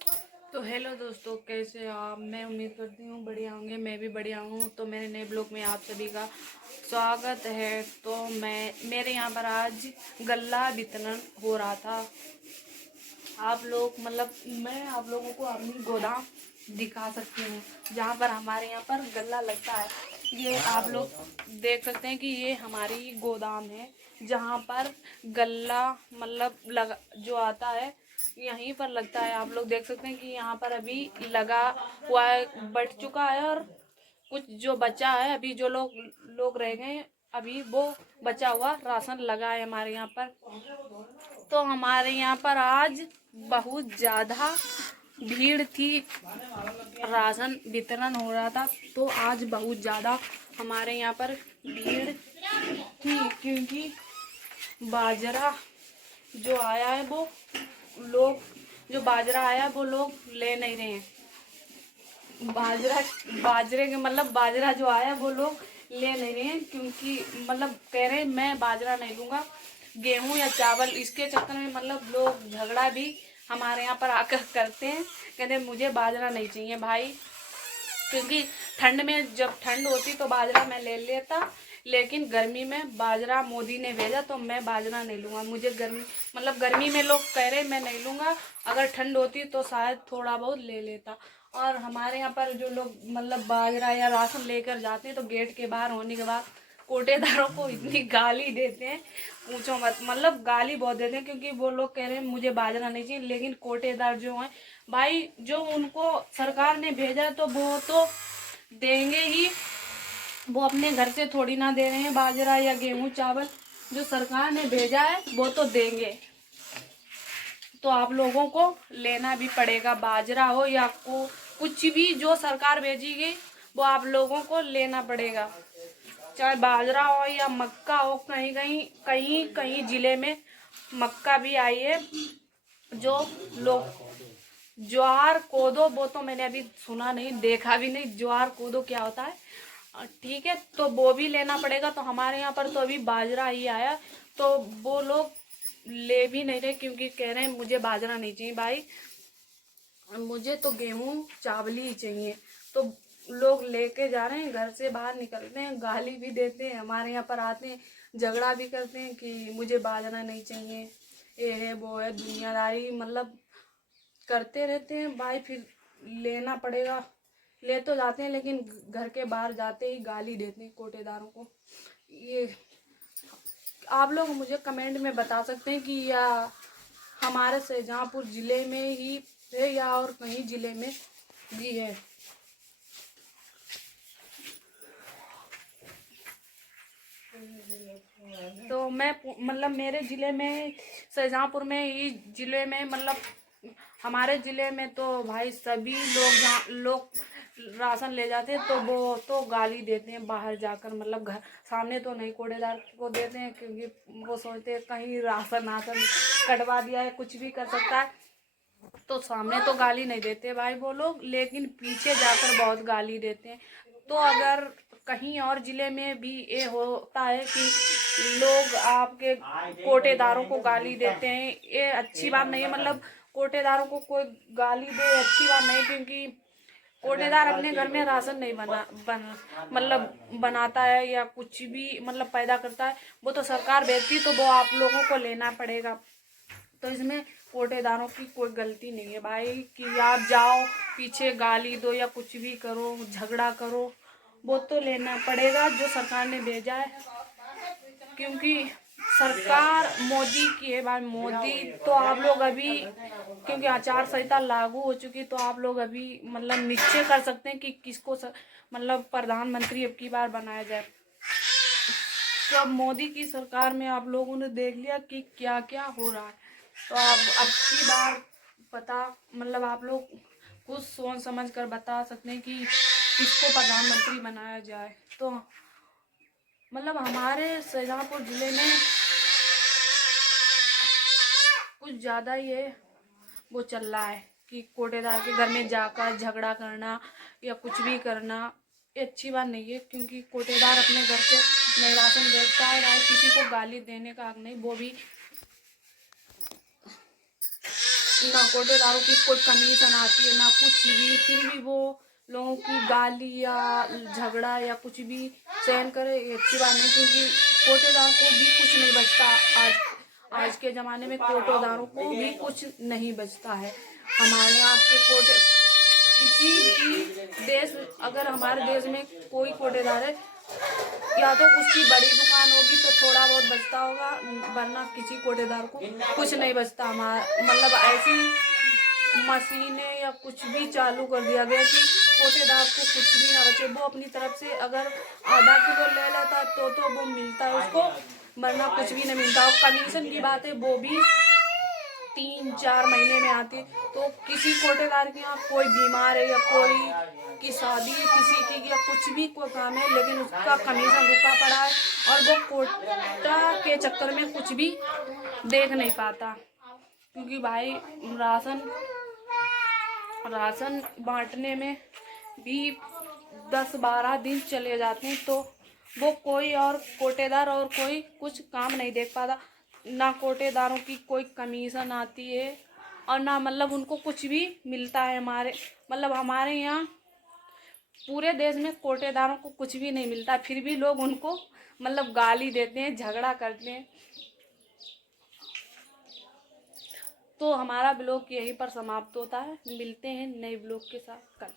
तो हेलो दोस्तों, कैसे हो आप। मैं उम्मीद करती हूँ बढ़िया होंगे। मैं भी बढ़िया हूँ। तो मेरे नए ब्लॉग में आप सभी का स्वागत है। तो मेरे यहाँ पर आज गल्ला वितरण हो रहा था। आप लोग मैं आप लोगों को अपनी गोदाम दिखा सकती हूँ जहाँ पर हमारे यहाँ पर गल्ला लगता है। ये आप लोग देख सकते हैं कि ये हमारी गोदाम है जहाँ पर गल्ला लगा जो आता है यहीं पर लगता है। आप लोग देख सकते हैं कि यहाँ पर अभी लगा हुआ है, बढ़ चुका है, और कुछ जो बचा है अभी जो लोग लोग रह गए अभी वो बचा हुआ राशन लगा है हमारे यहाँ पर। तो हमारे यहाँ पर आज बहुत ज़्यादा भीड़ थी, राशन वितरण हो रहा था। तो आज बहुत ज़्यादा हमारे यहाँ पर भीड़ थी क्योंकि बाजरा जो आया है वो लोग जो बाजरा आया है वो लोग ले नहीं रहे हैं। बाजरे के बाजरा जो आया वो लोग ले नहीं रहे हैं क्योंकि कह रहे हैं मैं बाजरा नहीं लूँगा, गेहूं या चावल। इसके चक्कर में लोग झगड़ा भी हमारे यहाँ पर आकर करते हैं। कहते हैं मुझे बाजरा नहीं चाहिए भाई, क्योंकि ठंड में जब ठंड होती तो बाजरा मैं ले लेता, लेकिन गर्मी में बाजरा मोदी ने भेजा तो मैं बाजरा नहीं लूँगा। मुझे गर्मी में लोग कह रहे मैं नहीं लूँगा, अगर ठंड होती तो शायद थोड़ा बहुत ले लेता। और हमारे यहाँ पर जो लोग बाजरा या राशन लेकर जाते हैं तो गेट के बाहर होने के बाद कोटेदारों को इतनी गाली देते हैं, पूछो मत। गाली बहुत देते हैं क्योंकि वो लोग कह रहे हैं मुझे बाजरा नहीं चाहिए, लेकिन कोटेदार जो हैं भाई, जो उनको सरकार ने भेजा है तो वो तो देंगे ही। वो अपने घर से थोड़ी ना दे रहे हैं बाजरा या गेहूं चावल, जो सरकार ने भेजा है वो तो देंगे। तो आप लोगों को लेना भी पड़ेगा, बाजरा हो या कुछ भी जो सरकार भेजेगी वो आप लोगों को लेना पड़ेगा। चाहे बाजरा हो या मक्का हो, कहीं जिले में मक्का भी आई है। जो लोग ज्वार कोदो वो तो मैंने अभी सुना नहीं, देखा भी नहीं, ज्वार कोदो क्या होता है। ठीक है, तो वो भी लेना पड़ेगा। तो हमारे यहाँ पर तो अभी बाजरा ही आया, तो वो लोग ले भी नहीं रहे क्योंकि कह रहे हैं मुझे बाजरा नहीं चाहिए भाई, मुझे तो गेहूं चावल ही चाहिए। तो लोग लेके जा रहे हैं, घर से बाहर निकलते हैं, गाली भी देते हैं, हमारे यहाँ पर आते हैं, झगड़ा भी करते हैं कि मुझे बाजरा नहीं चाहिए, ये है वो है, दुनियादारी करते रहते हैं भाई। फिर लेना पड़ेगा। ले तो जाते हैं लेकिन घर के बाहर जाते ही गाली देते हैं कोटेदारों को। ये आप लोग मुझे कमेंट में बता सकते हैं कि या हमारे शाहजहाँपुर ज़िले में ही है या और कहीं ज़िले में भी है। तो मैं मेरे ज़िले में, शाहजहाँपुर में ही ज़िले में हमारे ज़िले में तो भाई सभी लोग जहाँ लोग राशन ले जाते हैं तो वो तो गाली देते हैं बाहर जाकर। घर सामने तो नहीं कोटेदार को देते हैं क्योंकि वो सोचते हैं कहीं राशन कटवा दिया है, कुछ भी कर सकता है, तो सामने तो गाली नहीं देते भाई वो लोग, लेकिन पीछे जाकर बहुत गाली देते हैं। तो अगर कहीं और ज़िले में भी ये होता है कि लोग आपके कोटेदारों को गाली देते हैं, ये अच्छी बात नहीं है। कोटेदारों को कोई गाली दे अच्छी बात नहीं, क्योंकि कोटेदार अपने घर में राशन नहीं बनाता है या कुछ भी पैदा करता है, वो तो सरकार भेजती है, तो वो आप लोगों को लेना पड़ेगा। तो इसमें कोटेदारों की कोई गलती नहीं है भाई कि आप जाओ पीछे गाली दो या कुछ भी करो, झगड़ा करो, वो तो लेना पड़ेगा जो सरकार ने भेजा है। क्योंकि सरकार मोदी की है भाई, मोदी तो आप लोग अभी, क्योंकि आचार संहिता लागू हो चुकी, तो आप लोग अभी निश्चय कर सकते हैं कि किसको प्रधानमंत्री अब की बार बनाया जाए। जब मोदी की सरकार में आप लोगों ने देख लिया कि क्या क्या हो रहा है, तो अब की बार पता आप लोग कुछ सोच समझ कर बता सकते हैं कि किसको प्रधानमंत्री बनाया जाए। तो हमारे शाहजहाँपुर ज़िले में कुछ ज़्यादा ही है वो चल रहा है कि कोटेदार के घर में जाकर झगड़ा करना या कुछ भी करना, ये अच्छी बात नहीं है। क्योंकि कोटेदार अपने घर से नहीं राशन भेजता है, किसी को गाली देने का हक नहीं। वो भी ना कोटेदारों की कोई कमीशन आती है ना कुछ भी, फिर भी वो लोगों की गाली या झगड़ा या कुछ भी सहन करे, ये अच्छी बात नहीं, क्योंकि कोटेदार को भी कुछ नहीं बचता। आज के ज़माने में कोटेदारों को भी कुछ नहीं बचता है। हमारे यहाँ के कोटे किसी भी देश, अगर हमारे देश में कोई कोटेदार है, या तो उसकी बड़ी दुकान होगी तो थोड़ा बहुत बचता होगा, वरना किसी कोटेदार को कुछ नहीं बचता। हमारा मतलब ऐसी मशीनें या कुछ भी चालू कर दिया गया कि कोटेदार को कुछ भी ना बचे। वो अपनी तरफ से अगर आधा किलो ले लेता तो वो मिलता है उसको, वरना कुछ भी नहीं मिलता। और कमीशन की बात है, वो भी 3-4 महीने में आती। तो किसी कोटेदार के यहाँ कोई बीमार है या कोई की शादी है किसी की या कुछ भी कोई काम है, लेकिन उसका कमीशन रुका पड़ा है और वो कोटा के चक्कर में कुछ भी देख नहीं पाता। क्योंकि भाई राशन बांटने में भी 10-12 दिन चले जाते हैं, तो वो कोई और कोटेदार और कोई कुछ काम नहीं देख पाता। ना कोटेदारों की कोई कमीशन आती है और ना मतलब उनको कुछ भी मिलता है। हमारे यहाँ पूरे देश में कोटेदारों को कुछ भी नहीं मिलता, फिर भी लोग उनको मतलब गाली देते हैं, झगड़ा करते हैं। तो हमारा ब्लॉग यहीं पर समाप्त होता है। मिलते हैं नए ब्लॉग के साथ कल।